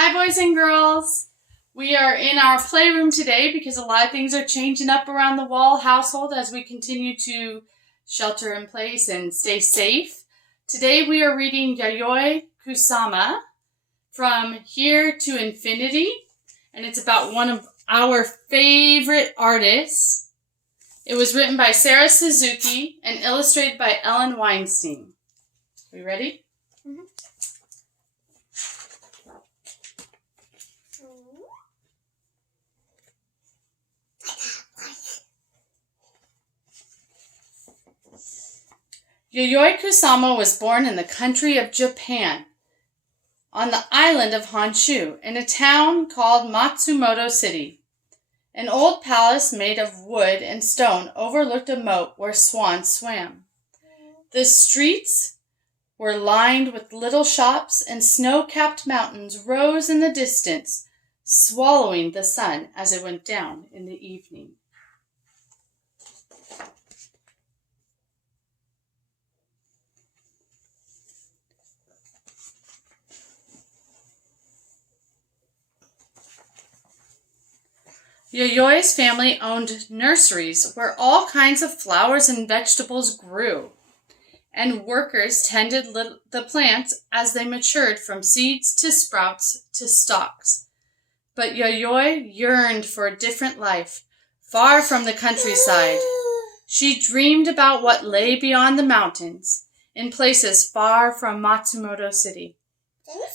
Hi, boys and girls. We are in our playroom today because a lot of things are changing up around the Wall household as we continue to shelter in place and stay safe. Today we are reading Yayoi Kusama, From Here to Infinity, and it's about one of our favorite artists. It was written by Sarah Suzuki and illustrated by Ellen Weinstein. Are you ready? Mm-hmm. Yayoi Kusama was born in the country of Japan, on the island of Honshu, in a town called Matsumoto City. An old palace made of wood and stone overlooked a moat where swans swam. The streets were lined with little shops, and snow-capped mountains rose in the distance, swallowing the sun as it went down in the evening. Yayoi's family owned nurseries where all kinds of flowers and vegetables grew, and workers tended the plants as they matured from seeds to sprouts to stalks. But Yayoi yearned for a different life, far from the countryside. She dreamed about what lay beyond the mountains, in places far from Matsumoto City.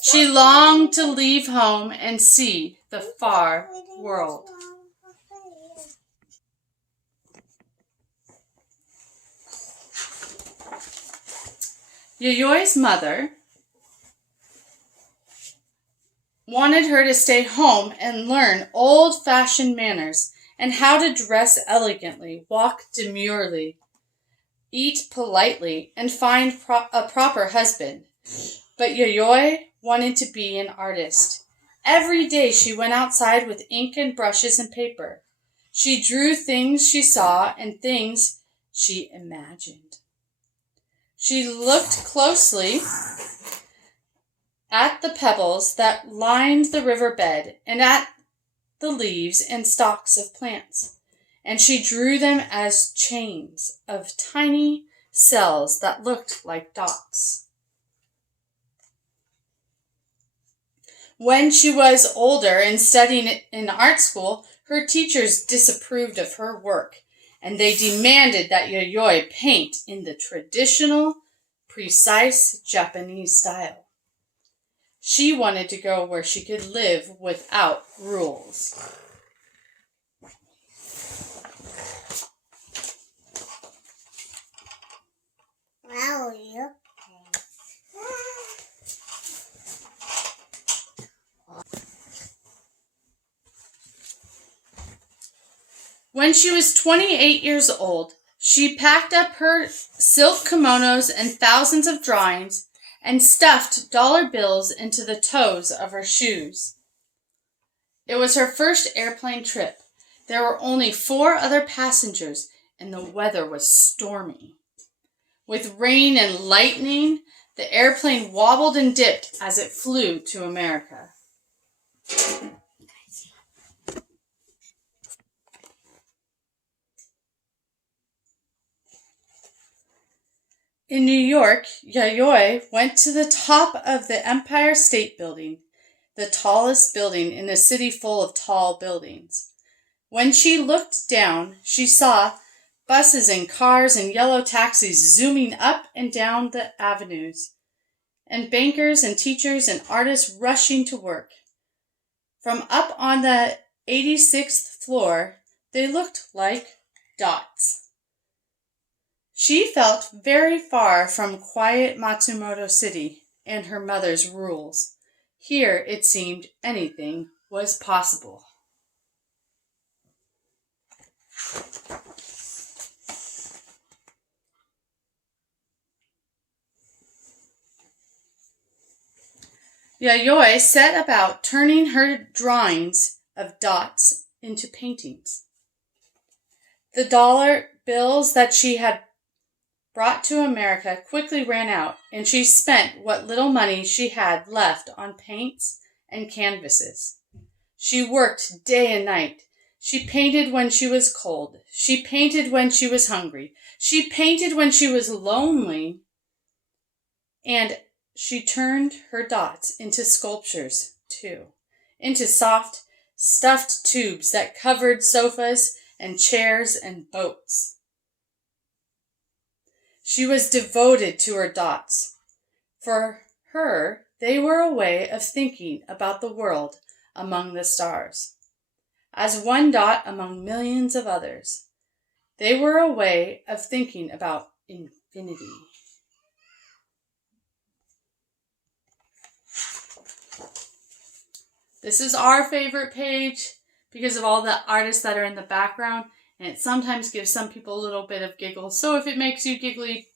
She longed to leave home and see the far world. Yayoi's mother wanted her to stay home and learn old-fashioned manners and how to dress elegantly, walk demurely, eat politely, and find a proper husband. But Yayoi wanted to be an artist. Every day she went outside with ink and brushes and paper. She drew things she saw and things she imagined. She looked closely at the pebbles that lined the riverbed and at the leaves and stalks of plants, and she drew them as chains of tiny cells that looked like dots. When she was older and studying in art school, her teachers disapproved of her work, and they demanded that Yayoi paint in the traditional, precise Japanese style. She wanted to go where she could live without rules. Wow, you. When she was 28 years old, she packed up her silk kimonos and thousands of drawings and stuffed dollar bills into the toes of her shoes. It was her first airplane trip. There were only 4 other passengers, and the weather was stormy. With rain and lightning, the airplane wobbled and dipped as it flew to America. In New York, Yayoi went to the top of the Empire State Building, the tallest building in a city full of tall buildings. When she looked down, she saw buses and cars and yellow taxis zooming up and down the avenues, and bankers and teachers and artists rushing to work. From up on the 86th floor, they looked like dots. She felt very far from quiet Matsumoto City and her mother's rules. Here, it seemed, anything was possible. Yayoi set about turning her drawings of dots into paintings. The dollar bills that she had brought to America quickly ran out, and she spent what little money she had left on paints and canvases. She worked day and night. She painted when she was cold. She painted when she was hungry. She painted when she was lonely. And she turned her dots into sculptures, too, into soft, stuffed tubes that covered sofas and chairs and boats. She was devoted to her dots. For her, they were a way of thinking about the world among the stars, as one dot among millions of others. They were a way of thinking about infinity. This is our favorite page because of all the artists that are in the background, and it sometimes gives some people a little bit of giggles. So if it makes you giggly,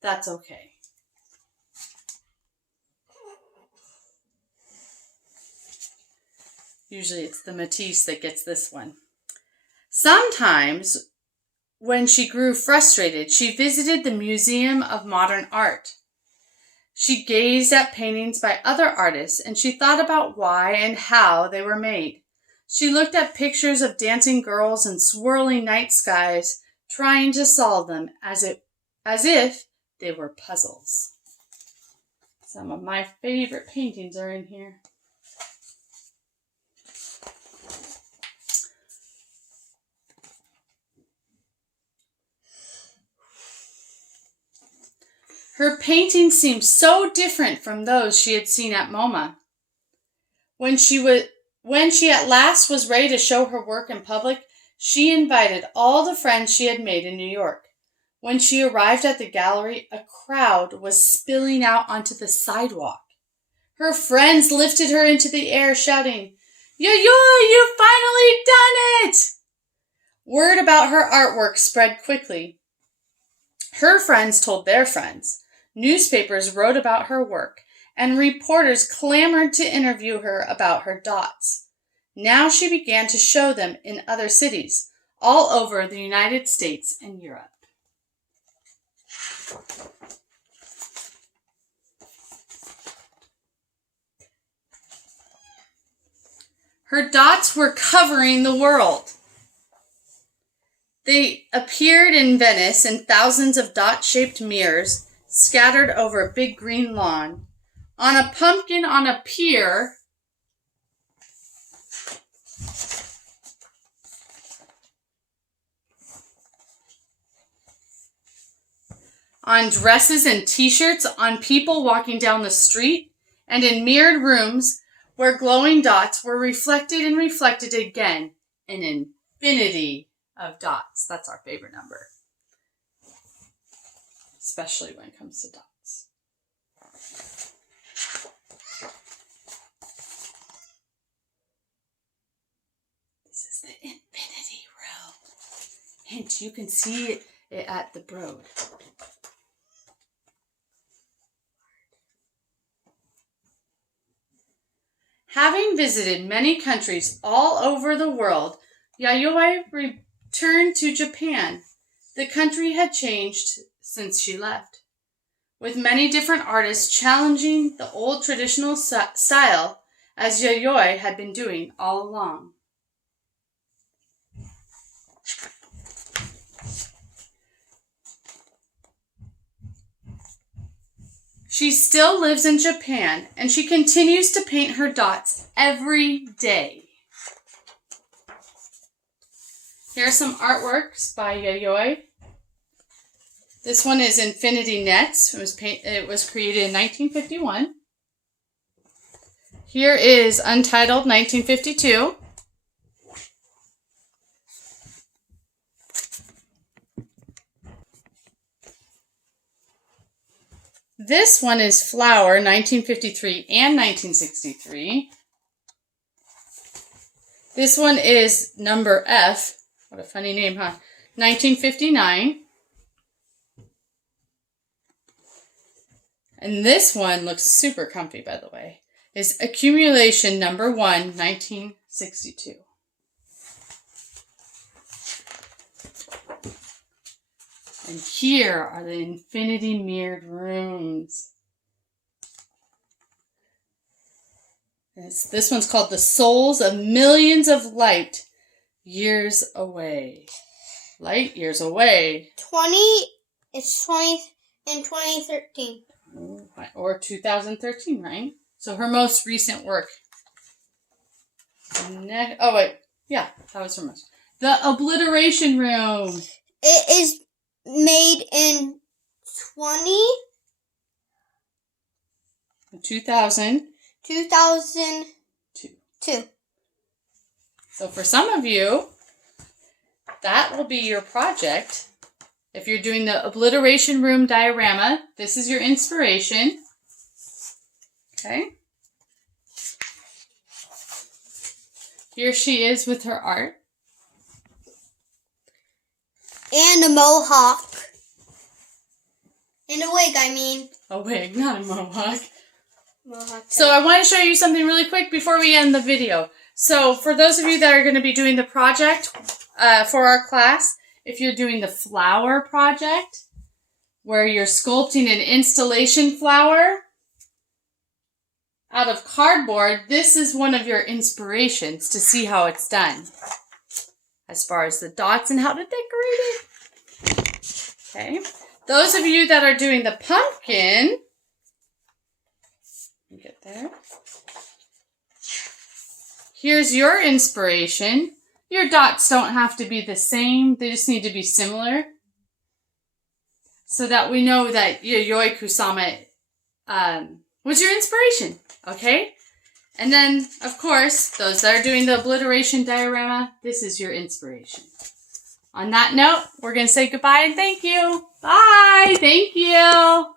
that's okay. Usually it's the Matisse that gets this one. Sometimes, when she grew frustrated, she visited the Museum of Modern Art. She gazed at paintings by other artists, and she thought about why and how they were made. She looked at pictures of dancing girls and swirling night skies, trying to solve them as if they were puzzles. Some of my favorite paintings are in here. Her paintings seemed so different from those she had seen at MoMA. When she at last was ready to show her work in public, she invited all the friends she had made in New York. When she arrived at the gallery, a crowd was spilling out onto the sidewalk. Her friends lifted her into the air, shouting, "Yayoi, you've finally done it!" Word about her artwork spread quickly. Her friends told their friends. Newspapers wrote about her work, and reporters clamored to interview her about her dots. Now she began to show them in other cities, all over the United States and Europe. Her dots were covering the world. They appeared in Venice in thousands of dot-shaped mirrors scattered over a big green lawn, on a pumpkin on a pier, on dresses and t-shirts, on people walking down the street, and in mirrored rooms where glowing dots were reflected and reflected again, an infinity of dots. That's our favorite number, especially when it comes to dots. This is the infinity room. Hint, you can see it at the Broad. Having visited many countries all over the world, Yayoi returned to Japan. The country had changed since she left, with many different artists challenging the old traditional style as Yayoi had been doing all along. She still lives in Japan, and she continues to paint her dots every day. Here are some artworks by Yayoi. This one is Infinity Nets. It was created in 1951. Here is Untitled 1952. This one is Flower 1953 and 1963. This one is Number F. What a funny name, huh? 1959. And this one looks super comfy, by the way. Is Accumulation Number 1, 1962. And here are the infinity mirrored rooms. This one's called The Souls of Millions of Light Years Away. Light years away. It's 20 in 2013. Or 2013, right? So her most recent work. Oh, wait. Yeah, that was her most. The Obliteration Room. It is made in 2002. So for some of you, that will be your project. If you're doing the Obliteration Room diorama, this is your inspiration. Okay. Here she is with her art. And a mohawk. And a wig, I mean. A wig, not a mohawk. Mohawk. So I want to show you something really quick before we end the video. So for those of you that are going to be doing the project for our class, if you're doing the flower project, where you're sculpting an installation flower out of cardboard, this is one of your inspirations to see how it's done. As far as the dots and how to decorate it. Okay. Those of you that are doing the pumpkin, get there. Here's your inspiration. Your dots don't have to be the same. They just need to be similar. So that we know that Yayoi Kusama was your inspiration. Okay? And then, of course, those that are doing the obliteration diorama, this is your inspiration. On that note, we're going to say goodbye and thank you. Bye! Thank you!